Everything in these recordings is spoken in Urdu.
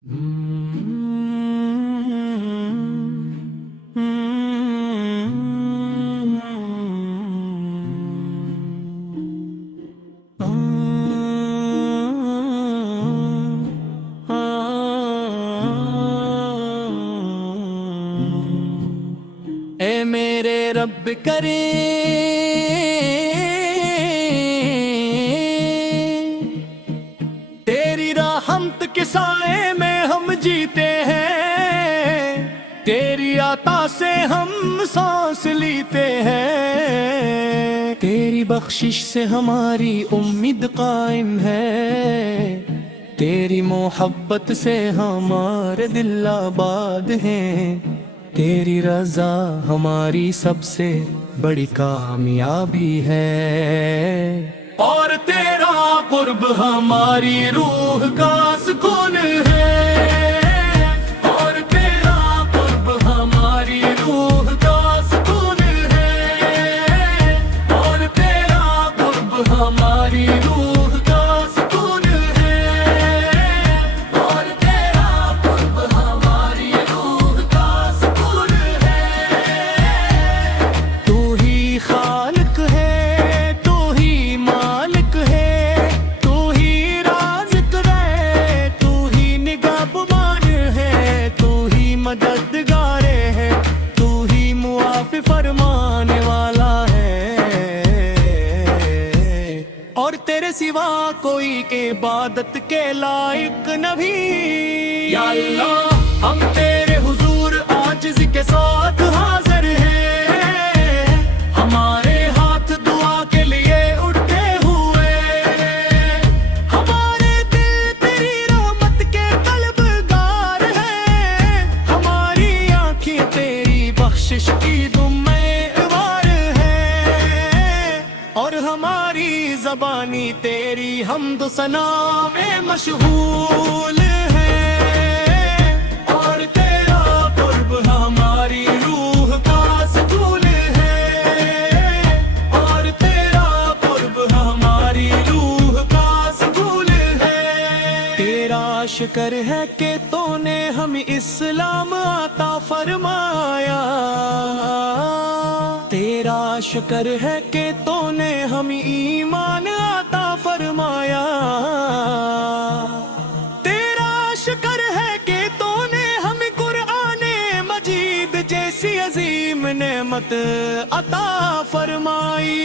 اے میرے رب کرے تیری رحمت کے سائے میں ہم جیتے ہیں، تیری عطا سے ہم سانس لیتے ہیں، تیری بخشش سے ہماری امید قائم ہے، تیری محبت سے ہمارے دل آباد ہیں، تیری رضا ہماری سب سے بڑی کامیابی ہے، اور تیرا قرب ہماری روح کا سکون ہے، اور تیرا قرب ہماری روح کا سکون ہے، اور تیرا قرب ہماری روح کا سکون ہے، اور تیرا قرب ہماری روح کا سکون ہے، تو ہی خالق ہے، تو ہی مالک ہے، تو ہی رازق ہے، تو ہی نگہبان ہے، تو ہی مددگار ہے، تو ہی معافی فرمانے والا ہے، اور تیرے سوا کوئی عبادت کے لائق نہیں، یا اللہ ہم تیرے حضور عاجزی کے ساتھ حاضر ہیں، ہمارے ہاتھ دعا کے لیے اٹھے ہوئے، ہمارے دل تیری رحمت کے طلبگار ہیں، ہماری آنکھیں تیری بخشش کی دمّیوار ہیں، اور ہماری زبانی تیری حمد و ثنا میں مشغول ہے، اور تیرا قرب ہماری روح کا سکون ہے، اور تیرا قرب ہماری روح کا سکون ہے، تیرا شکر ہے کہ تو نے ہمیں اسلام عطا فرمایا، تیرا شکر ہے کہ تو نے ہمیں ایمان عطا فرمایا، تیرا شکر ہے کہ تو نے ہمیں قرآن مجید جیسی عظیم نعمت عطا فرمائی،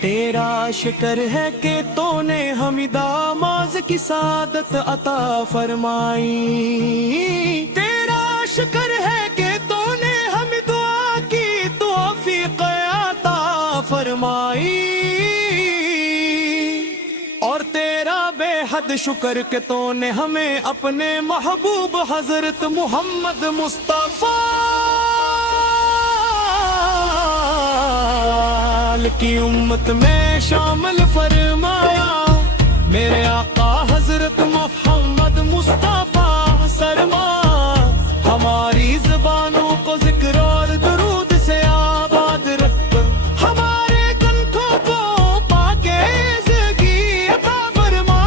تیرا شکر ہے کہ تو نے ہمیں داماد کی سعادت عطا فرمائی، تیرا شکر ہے کہ تو نے ہمیں دعا کی توفیق عطا فرمائی، اور تیرا بے حد شکر کہ تو نے ہمیں اپنے محبوب حضرت محمد مصطفیٰ کی امت میں شامل فرمایا، میرے آقا حضرت محمد مصطفیٰ سرما ہماری زبانوں کو ذکر اور درود سے آباد رکھ، ہمارے کنٹھوں کو پاکیزگی عطا فرما،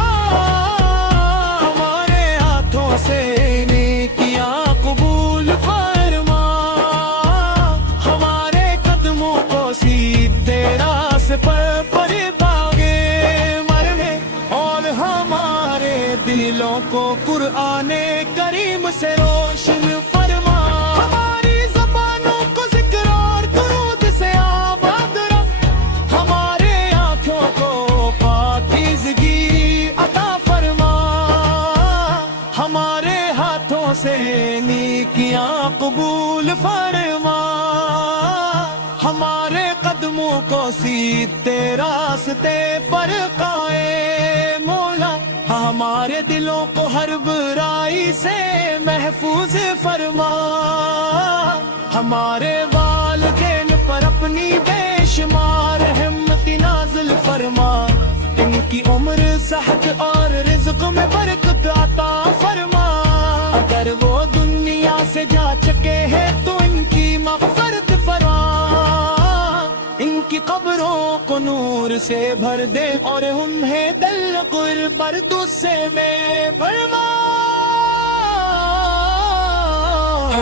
ہمارے ہاتھوں سے نیکیاں قبول فرما، ہمارے قدموں کو سیدھے راستے پر پاگے مرنے، اور ہمارے دلوں کو قرآن کریم سے روشن فرما، ہماری زبانوں کو ذکر اور درود سے آباد رکھ، ہمارے آنکھوں کو پاکیزگی عطا فرما، ہمارے ہاتھوں سے نیکیاں قبول فرما، ہمارے قدموں کو سیدھے راستے پر قائم مولا، ہمارے دلوں کو ہر برائی سے محفوظ فرما، ہمارے والدین پر اپنی بے شمار رحمت نازل فرما، ان کی عمر صحت اور رزق میں برکت عطا فرما، اگر وہ دنیا سے جا چکے ہیں تو ان کی مغفرت فرما، ان کی قبروں کو نور سے بھر دے، اور انہیں دل قربت سے میں فرما۔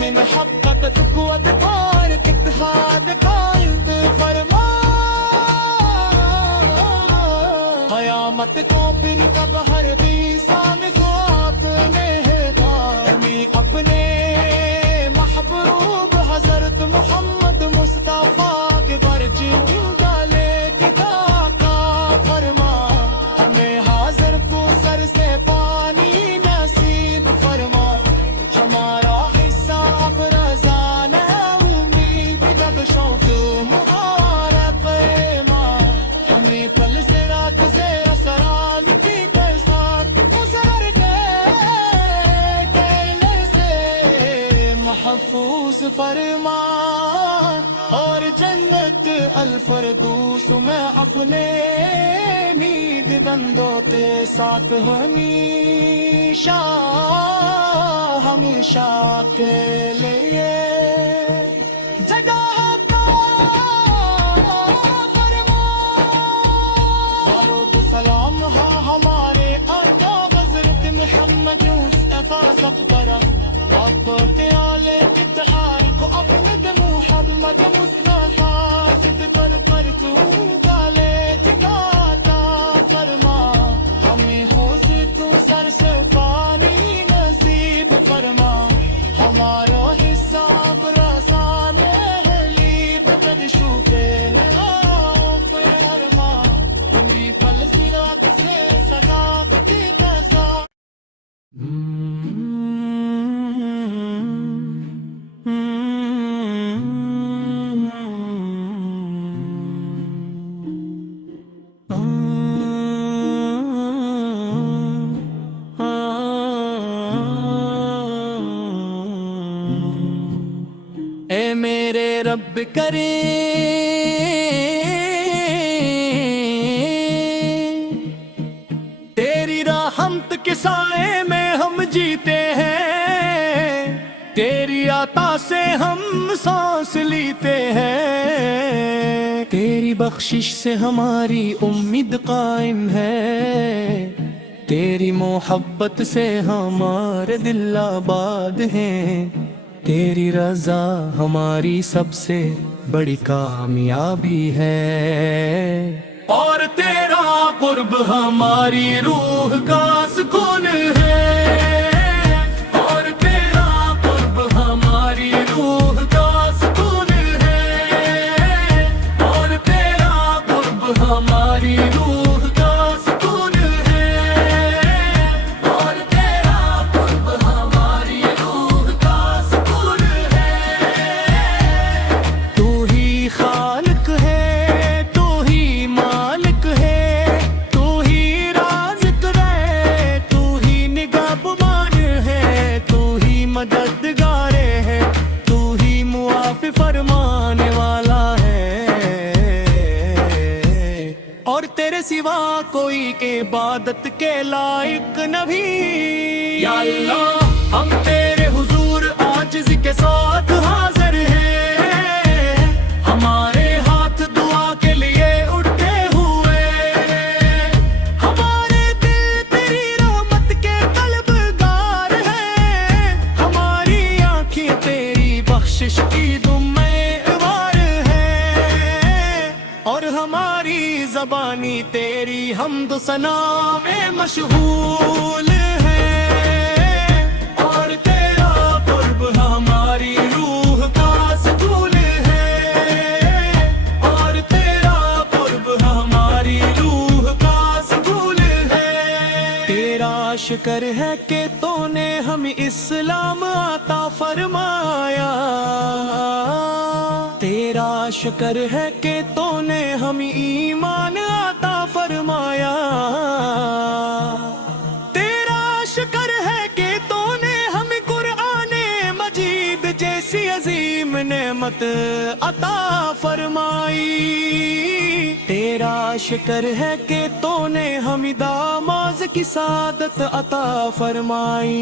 من حققت قوت اور اتحاد قائد فرما, قیامت کو پھر کب ہر بیسان ذات نے اپنے محبوب حضرت محمد مصطفیٰ کے برچی ڈالے کتاب کا فرما, ہمیں حاضر کو سر سے پانی نصیب فرما, ہمارا حصہ اب رضا نہ امید جب شوق مبارک ماں, ہمیں پل سے رات سے اسرار کی برسات گزرتے کیلے سے محفوظ فرما, اور جنت الفردوس میں اپنے نید بندوں کے ساتھ ہمیشہ ہمیشہ کے لیے جگہ عطا فرما, درود سلام ہاں ہمارے آقا حضرت محمد مصطفیٰ سب پر, آپ کے آل اتحاد کو اپنے محمد مصطفیٰ سب پر تو ڈالے جگاتا فرما, ہمیں ہوش تو سر سے پانی نصیب فرما, ہمارا حصہ برسان ہے لیب قدشو کے آف فرما, ہمیں پل سرات سے صداقت کی پیسہ اے میرے رب کرے تیری رحمت کے سائے میں ہم جیتے ہیں, تیری عطا سے ہم سانس لیتے ہیں, تیری بخشش سے ہماری امید قائم ہے, تیری محبت سے ہمارے دل آباد ہیں, تیری رضا ہماری سب سے بڑی کامیابی ہے, اور تیرا قرب ہماری روح کا سکون ہے, اور تیرا قرب ہماری روح کا سکون ہے, اور تیرا قرب ہماری روح کا سکون ہے, اور تیرا قرب ہماری روح کا سکون ہے, تو ہی خالق ہے, تو ہی مالک ہے, تو ہی رازق ہے, تو ہی نگہبان ہے, تو ہی مددگار ہے, تو ہی معافی فرمانے والا ہے, اور تیرے سوا کوئی عبادت کے لائق نہ بھی, یا اللہ ہم تیرے حضور عاجزی کے ساتھ حاضر ہیں, ہمارے ہاتھ دعا کے لیے اٹھے ہوئے, ہمارے دل تیری رحمت کے طلبگار ہیں, ہماری حمد ثنا میں مشغول ہیں، اور تیرا قرب ہماری روح کا سکون ہے، اور تیرا قرب ہماری روح کا سکون ہے۔ تیرا شکر ہے کہ تو نے ہمیں اسلام عطا فرمایا، تیرا شکر ہے کہ تو نے ہمیں ایمان عطا فرمایا، تیرا شکر ہے کہ تو نے ہمیں قرآن مجید جیسی عظیم نعمت عطا فرمائی، تیرا شکر ہے کہ تو نے ہمیں داماد کی سعادت عطا فرمائی،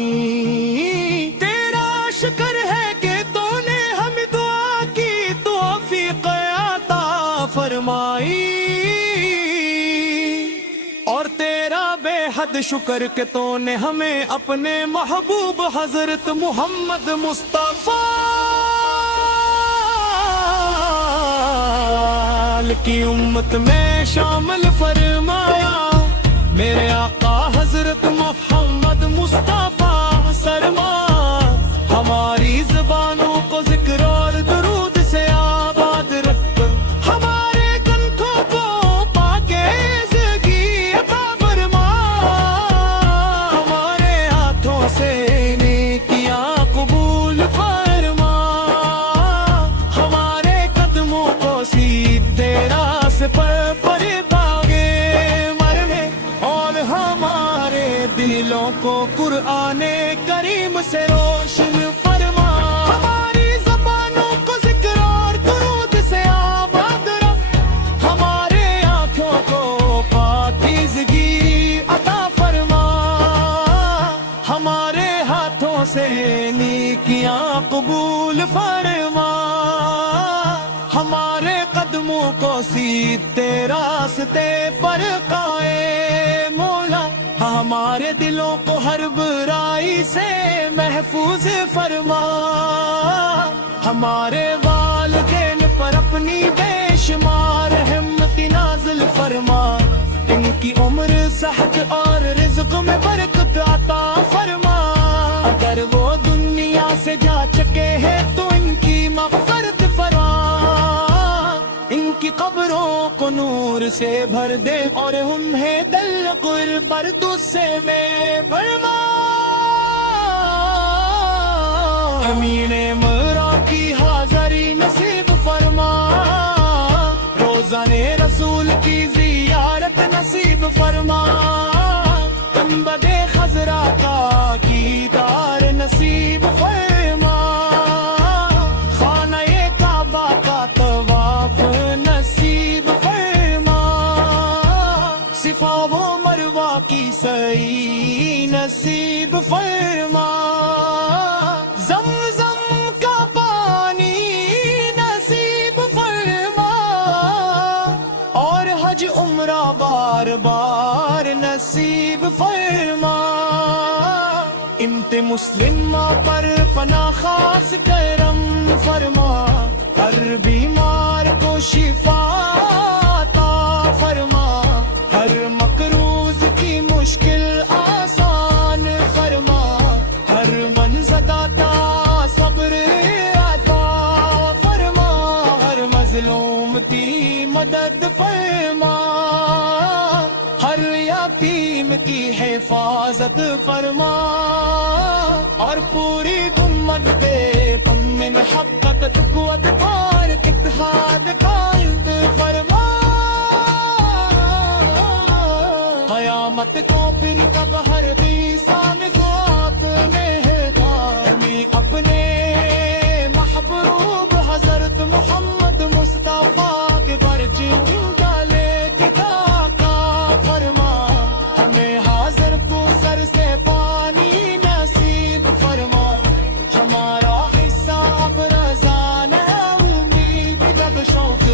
تیرا شکر ہے کہ تو نے ہمیں دعا کی توفیق عطا فرمائی، اور تیرا بے حد شکر کہ تو نے ہمیں اپنے محبوب حضرت محمد مصطفیٰ کی امت میں شامل فرمایا، میرے آقا حضرت محمد مصطفیٰ سرما ہماری زبانوں کو ذکر اور درود سے آباد رکھ، ہمارے کنٹھوں کو پاکیزگی عطا فرما، ہمارے ہاتھوں سے نیکیاں قبول فرما، ہمارے قدموں کو سیدھے راستے پر بھاگے مرنے، اور ہمارے دلوں کو قرآن کریم سے روشن فرما، ہماری زبانوں کو ذکر اور درود سے آباد رکھ، ہمارے آنکھوں کو پاکیزگی عطا فرما، ہمارے ہاتھوں سے نیکیاں قبول فرما، ہمارے قدموں کو سیدھے راستے پر قائم مولا، ہمارے دلوں کو ہر برائی سے محفوظ فرما، ہمارے والدین پر اپنی بے شمار رحمت نازل فرما، ان کی عمر صحت اور رزق میں برکت عطا فرما، اگر وہ دنیا سے جا چکے ہیں تو ان کی مغفرت فرما، ان کی قبروں کو نور سے بھر دے اور انہیں دل قربت سے میں فرما، امین مرا کی حاضری نصیب فرما، روزان رسول کی زیارت نصیب فرما، گنبد خضرا کا دیدار نصیب فرما، خانہ کعبہ کا طواف نصیب فرما، صفا و مروہ کی سعی نصیب فرما، زمزم کا پانی نصیب فرما، اور حج عمرہ بار بار نصیب فرما، امت مسلمہ پر فنا خاص کرم فرما، ہر بیمار کو شفا عطا فرما، ہر مقروض کی مشکل آسان فرما، ہر منزدہ کا صبر عطا فرما، ہر مظلوم کی مدد فرما، ہر یتیم کی حفاظت فرما، اور پوری امت پہ من حققت قوت اور اتحاد قائد فرما، قیامت کو پھر کب ہر بیسان ذات میں ہے ہمیں اپنے محبوب حضرت محمد مصطفیٰ کے برچے ڈالے کتاب کا فرما، ہمیں حاضر کو سر سے پانی نصیب فرما، ہمارا حصہ اب رضا نہ امید جب شوق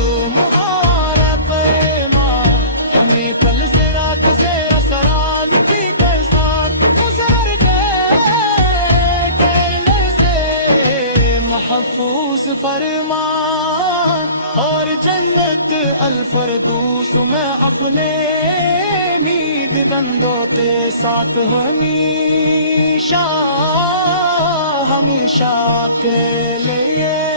محفوظ فرما اور جنت الفردوس میں اپنے امید بندوں کے ساتھ ہمیشہ ہمیشہ کے لیے